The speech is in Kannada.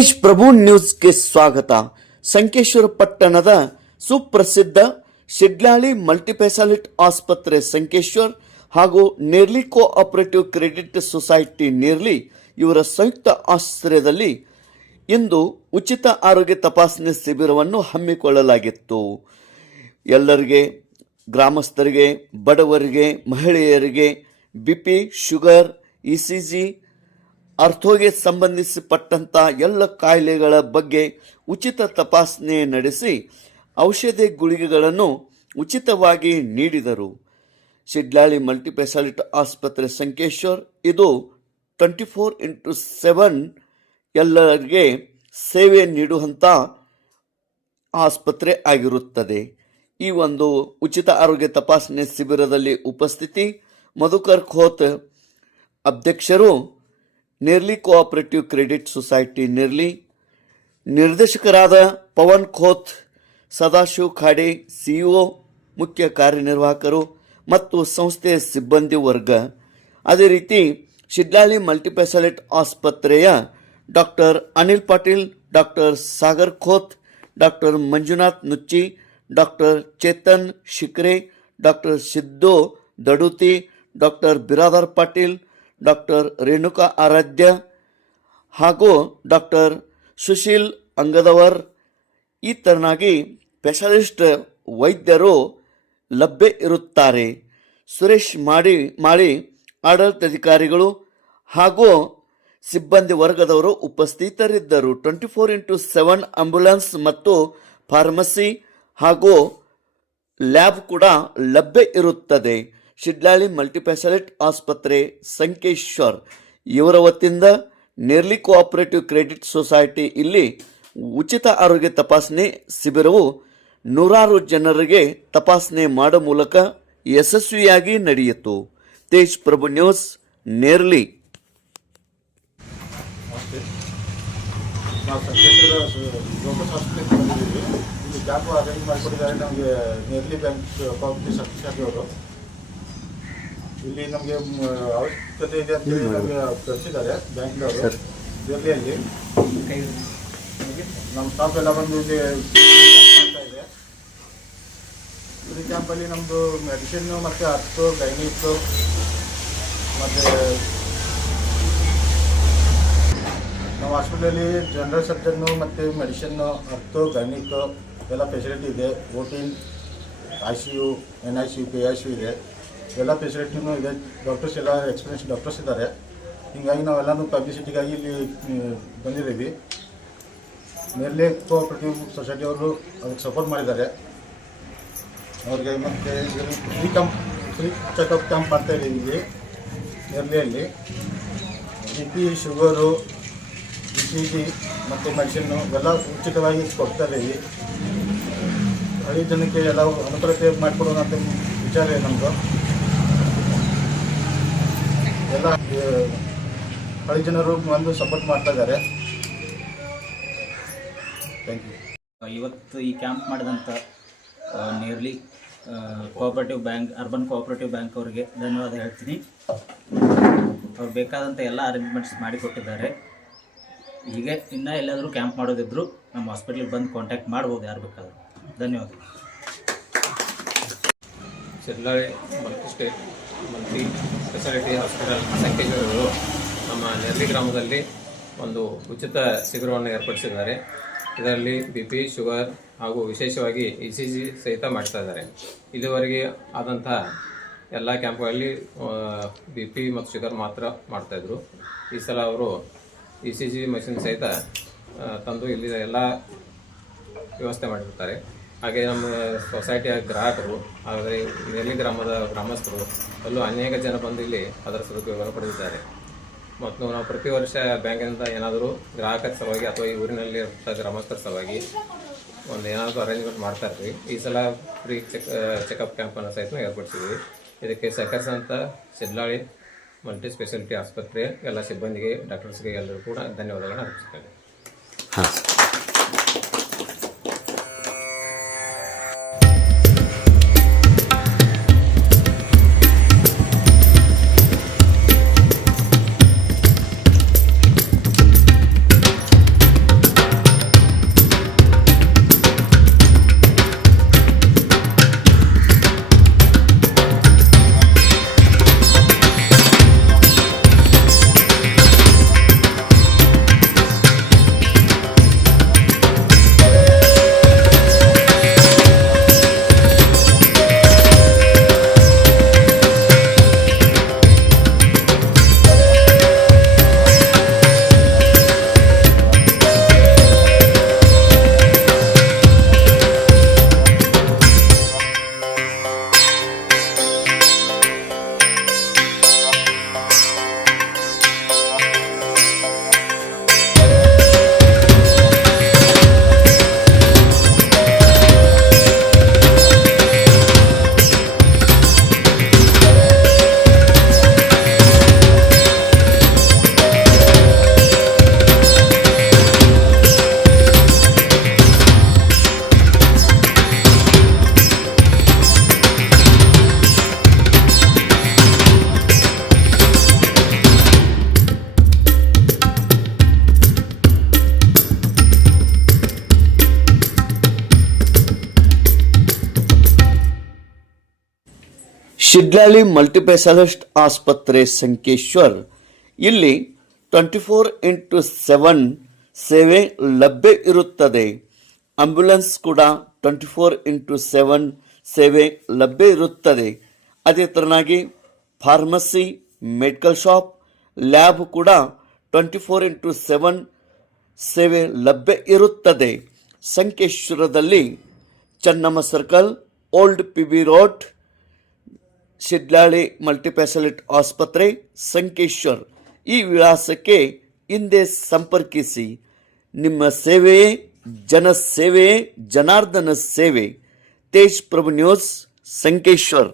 ತೇಜ್ ಪ್ರಭು ನ್ಯೂಸ್ಗೆ ಸ್ವಾಗತ. ಸಂಕೇಶ್ವರ ಪಟ್ಟಣದ ಸುಪ್ರಸಿದ್ಧ ಶಿಡ್ಲಾಳಿ ಮಲ್ಟಿಸ್ಪೆಷಾಲಿಟಿ ಆಸ್ಪತ್ರೆ ಸಂಕೇಶ್ವರ್ ಹಾಗೂ Nerli cooperative credit society Nerli ಇವರ ಸಂಯುಕ್ತ ಆಶ್ರಯದಲ್ಲಿ ಇಂದು ಉಚಿತ ಆರೋಗ್ಯ ತಪಾಸಣೆ ಶಿಬಿರವನ್ನು ಹಮ್ಮಿಕೊಳ್ಳಲಾಗಿತ್ತು. ಎಲ್ಲರಿಗೆ, ಗ್ರಾಮಸ್ಥರಿಗೆ, ಬಡವರಿಗೆ, ಮಹಿಳೆಯರಿಗೆ ಬಿಪಿ, ಶುಗರ್, ಇಸಿಜಿ, ಅರ್ಥೋಗೆ ಸಂಬಂಧಿಸಪಟ್ಟಂಥ ಎಲ್ಲ ಕಾಯಿಲೆಗಳ ಬಗ್ಗೆ ಉಚಿತ ತಪಾಸಣೆ ನಡೆಸಿ ಔಷಧಿ ಗುಳಿಗೆಗಳನ್ನು ಉಚಿತವಾಗಿ ನೀಡಿದರು. ಶಿಡ್ಲಾಳಿ ಮಲ್ಟಿಸ್ಪೆಷಾಲಿಟಿ ಆಸ್ಪತ್ರೆ ಸಂಕೇಶ್ವರ್ ಇದು 24x7 ಎಲ್ಲರಿಗೆ ಸೇವೆ ನೀಡುವಂಥ ಆಸ್ಪತ್ರೆ ಆಗಿರುತ್ತದೆ. ಈ ಒಂದು ಉಚಿತ ಆರೋಗ್ಯ ತಪಾಸಣೆ ಶಿಬಿರದಲ್ಲಿ ಉಪಸ್ಥಿತಿ ಮಧುಕರ್ ಖೋತ್ ಅಧ್ಯಕ್ಷರು, Nerli cooperative credit society Nerli ನಿರ್ದೇಶಕರಾದ ಪವನ್ ಖೋತ್, ಸದಾಶಿವ್ ಖಾಡೆ ಸಿಇಒ, ಮುಖ್ಯ ಕಾರ್ಯನಿರ್ವಾಹಕರು ಮತ್ತು ಸಂಸ್ಥೆಯ ಸಿಬ್ಬಂದಿ ವರ್ಗ, ಅದೇ ರೀತಿ ಶಿಡ್ಲಾಳಿ ಮಲ್ಟಿಸ್ಪೆಷಾಲಿಟಿ ಆಸ್ಪತ್ರೆಯ doctor Anil Patil, doctor Sagar Khot, doctor Manjunath Nuchchi, doctor Chetan Shikre, doctor Siddu Daduti, doctor Biradar Patil, doctor Renuka Aradhya ಹಾಗೂ ಡಾಕ್ಟರ್ ಸುಶೀಲ್ ಅಂಗದವರ್ ಈ ತರನಾಗಿ ಸ್ಪೆಷಲಿಸ್ಟ್ ವೈದ್ಯರು ಲಭ್ಯ ಇರುತ್ತಾರೆ. ಸುರೇಶ್ ಮಾಳಿ ಆಡಳಿತಾಧಿಕಾರಿಗಳು ಹಾಗೂ ಸಿಬ್ಬಂದಿ ವರ್ಗದವರು ಉಪಸ್ಥಿತರಿದ್ದರು. 24x7 ಆಂಬ್ಯುಲೆನ್ಸ್ ಮತ್ತು ಫಾರ್ಮಸಿ ಹಾಗೂ ಲ್ಯಾಬ್ ಕೂಡ ಲಭ್ಯ ಇರುತ್ತದೆ. ಶಿಡ್ಲಾಳಿ ಮಲ್ಟಿಸ್ಪೆಷಾಲಿಟಿ ಆಸ್ಪತ್ರೆ ಸಂಕೇಶ್ವರ್ ಇವರ ವತಿಯಿಂದ ನೇರ್ಲಿ ಕೋಆಪರೇಟಿವ್ ಕ್ರೆಡಿಟ್ ಸೊಸೈಟಿ ಇಲ್ಲಿ ಉಚಿತ ಆರೋಗ್ಯ ತಪಾಸಣೆ ಶಿಬಿರವು ನೂರಾರು ಜನರಿಗೆ ತಪಾಸಣೆ ಮಾಡುವ ಮೂಲಕ ಯಶಸ್ವಿಯಾಗಿ ನಡೆಯಿತು. ತೇಜ್ ಪ್ರಭು ನ್ಯೂಸ್, ನೇರ್ಲಿ. ನಾವು ಸಂಕೇಶ್ವರ ಲೋಕಸ್ ಹಾಸ್ಪಿಟಲ್ಗೆ ಬಂದಿದ್ದೀವಿ. ಇಲ್ಲಿ ಕ್ಯಾಂಪ್ ಅರೇಂಜ್ ಮಾಡಿಕೊಟ್ಟಿದ್ದಾರೆ ನಮಗೆ ನೇರ್ಲಿ ಬ್ಯಾಂಕ್ ಕೋಆಪರೇಟಿವ್ ಸೊಸೈಟಿ ಅವರು. ಇಲ್ಲಿ ನಮಗೆ ಅವಶ್ಯಕತೆ ಇದೆ ಅಂತೇಳಿ ನಮಗೆ ಕಳಿಸಿದ್ದಾರೆ ಬ್ಯಾಂಕ್ನವರು. ನೇರ್ಲಿಯಲ್ಲಿ ನಮ್ಮ ಸ್ಟಾಫ್ ಎಲ್ಲ ಬಂದು ಇಲ್ಲಿ ಮಾಡ್ತಾ ಇದೆ. ಈ ಕ್ಯಾಂಪಲ್ಲಿ ನಮ್ಮದು ಮೆಡಿಸಿನ್ನು ಮತ್ತು ಅರ್ಥೋ, ಗೈನಿಕ್ಕು ಮತ್ತು ನಮ್ಮ ಹಾಸ್ಪಿಟಲಲ್ಲಿ ಜನರಲ್ ಸರ್ಜನ್ನು ಮತ್ತು ಮೆಡಿಸಿನ್ನು, ಅರ್ಥೋ, ಗೈನಿಕ್ಕು ಎಲ್ಲ ಫೆಸಿಲಿಟಿ ಇದೆ. ಓಟಿನ್, ICU, NICU, PICU ಇದೆ. ಎಲ್ಲ ಫೆಸಿಲಿಟಿನೂ ಇದೆ. ಡಾಕ್ಟರ್ಸ್ ಎಲ್ಲ ಎಕ್ಸ್ಪೀರಿಯನ್ಸ್ ಡಾಕ್ಟರ್ಸ್ ಇದ್ದಾರೆ. ಹೀಗಾಗಿ ನಾವೆಲ್ಲನೂ ಪಬ್ಲಿಸಿಟಿಗಾಗಿ ಇಲ್ಲಿ ಬಂದಿದ್ದೀವಿ. ನೇರ್ಲಿ ಕೋಆಪರೇಟಿವ್ ಸೊಸೈಟಿಯವರು ಅದಕ್ಕೆ ಸಪೋರ್ಟ್ ಮಾಡಿದ್ದಾರೆ. ಅವ್ರಿಗೆ ಮತ್ತು ಫ್ರೀ ಚೆಕಪ್ ಕ್ಯಾಂಪ್ ಮಾಡ್ತಾಯಿದ್ದೀವಿ ಇಲ್ಲಿ ನೇರ್ಲಿಯಲ್ಲಿ. BP, ಶುಗರು, ECG ಮತ್ತು ಮೆಡಿಸಿನ್ನು ಎಲ್ಲ ಉಚಿತವಾಗಿ ಕೊಡ್ತಾ ಇದ್ದೀವಿ. ಹಳ್ಳಿ ಜನಕ್ಕೆ ಎಲ್ಲ ಅನುಕೂಲತೆ ಮಾಡಿಕೊಡೋಣ ಅಂತ ವಿಚಾರ ಇದೆ ನಮ್ಮದು. ಎಲ್ಲ ಹಳ್ಳಿ ಜನರು ಬಂದು ಸಪೋರ್ಟ್ ಮಾಡ್ತಾ ಇದ್ದಾರೆ. Thank you. ಇವತ್ತು ಈ ಕ್ಯಾಂಪ್ ಮಾಡಿದಂಥ Nerli cooperative bank, urban cooperative bank ಅವರಿಗೆ ಧನ್ಯವಾದ ಹೇಳ್ತೀನಿ. ಅವ್ರು ಬೇಕಾದಂಥ ಎಲ್ಲ ಅರೇಂಜ್ಮೆಂಟ್ಸ್ ಮಾಡಿಕೊಟ್ಟಿದ್ದಾರೆ. ಹೀಗೆ ಇನ್ನೂ ಎಲ್ಲಾದರೂ ಕ್ಯಾಂಪ್ ಮಾಡೋದಿದ್ರು ನಮ್ಮ ಹಾಸ್ಪಿಟ್ಲಿಗೆ ಬಂದು ಕಾಂಟ್ಯಾಕ್ಟ್ ಮಾಡ್ಬೋದು ಯಾರು ಬೇಕಾದರೂ. ಧನ್ಯವಾದ. ಶಿಡ್ಲಾಳಿ ಮಲ್ಟಿ ಸ್ಪೆಷಾಲಿಟಿ ಹಾಸ್ಪಿಟಲ್ ಸಂಕೇಶ್ವರರು ನಮ್ಮ ನೇರ್ಲಿ ಗ್ರಾಮದಲ್ಲಿ ಒಂದು ಉಚಿತ ಶಿಬಿರವನ್ನು ಏರ್ಪಡಿಸಿದ್ದಾರೆ. ಇದರಲ್ಲಿ BP, ಶುಗರ್ ಹಾಗೂ ವಿಶೇಷವಾಗಿ ECG ಸಹಿತ ಮಾಡ್ತಾ ಇದ್ದಾರೆ. ಇದುವರೆಗೆ ಆದಂಥ ಎಲ್ಲ ಕ್ಯಾಂಪ್ಗಳಲ್ಲಿ BP ಮತ್ತು ಶುಗರ್ ಮಾತ್ರ ಮಾಡ್ತಾಯಿದ್ರು. ಈ ಸಲ ಅವರು ECG ಮಷಿನ್ ಸಹಿತ ತಂದು ಇಲ್ಲಿ ಎಲ್ಲ ವ್ಯವಸ್ಥೆ ಮಾಡಿರ್ತಾರೆ. ಹಾಗೆ ನಮ್ಮ ಸೊಸೈಟಿಯ ಗ್ರಾಹಕರು, ಆದರೆ ನೇರ್ಲಿ ಗ್ರಾಮದ ಗ್ರಾಮಸ್ಥರು ಅಲ್ಲೂ ಅನೇಕ ಜನ ಬಂದು ಇಲ್ಲಿ ಅದರ ಸದುಪಯೋಗ ಪಡೆದಿದ್ದಾರೆ. ಮತ್ತು ನಾವು ಪ್ರತಿ ವರ್ಷ ಬ್ಯಾಂಕಿನಿಂದ ಏನಾದರೂ ಗ್ರಾಹಕರ ಸಲುವಾಗಿ ಅಥವಾ ಈ ಊರಿನಲ್ಲಿ ಗ್ರಾಮಸ್ಥರ ಸಲುವಾಗಿ ಒಂದು ಏನಾದರೂ ಅರೇಂಜ್ಮೆಂಟ್ ಮಾಡ್ತಾ ಇರ್ತೀವಿ. ಈ ಸಲ ಫ್ರೀ ಚೆಕಪ್ ಕ್ಯಾಂಪನ್ನು ಸಹಿತ ಏರ್ಪಡಿಸಿದ್ವಿ. ಇದಕ್ಕೆ ಸಹಕರಿಸಿದಂಥ ಶಿಡ್ಲಾಳಿ ಮಲ್ಟಿ ಸ್ಪೆಷಾಲಿಟಿ ಆಸ್ಪತ್ರೆಯ ಎಲ್ಲ ಸಿಬ್ಬಂದಿಗೆ, ಡಾಕ್ಟರ್ಸ್ಗೆ ಎಲ್ಲರೂ ಕೂಡ ಧನ್ಯವಾದಗಳನ್ನು ಅರ್ಪಿಸುತ್ತೇನೆ. ಶಿಡ್ಲಹಳ್ಳಿ ಮಲ್ಟಿಸ್ಪೆಷಾಲಿಸ್ಟ್ ಆಸ್ಪತ್ರೆ ಸಂಕೇಶ್ವರ್ ಇಲ್ಲಿ 24/7 ಸೇವೆ ಲಭ್ಯ ಇರುತ್ತದೆ. ಆಂಬ್ಯುಲೆನ್ಸ್ ಕೂಡ 24/7 ಸೇವೆ ಲಭ್ಯ ಇರುತ್ತದೆ. ಅದೇ ತರನಾಗಿ ಫಾರ್ಮಸಿ, ಮೆಡಿಕಲ್ ಶಾಪ್, ಲ್ಯಾಬ್ ಕೂಡ 24/7 ಸೇವೆ ಲಭ್ಯ ಇರುತ್ತದೆ. ಸಂಕೇಶ್ವರದಲ್ಲಿ Chennamma circle, old PB road, Shidlahalli multispeciality ಆಸ್ಪತ್ರೆ ಸಂಕೇಶ್ವರ್. ಈ ವಿಳಾಸಕ್ಕೆ ಹಿಂದೆ ಸಂಪರ್ಕಿಸಿ. ನಿಮ್ಮ ಸೇವೆಯೇ ಜನ ಸೇವೆಯೇ ಜನಾರ್ದನ ಸೇವೆ. ತೇಜ್ ಪ್ರಭು ನ್ಯೂಸ್ ಸಂಕೇಶ್ವರ್.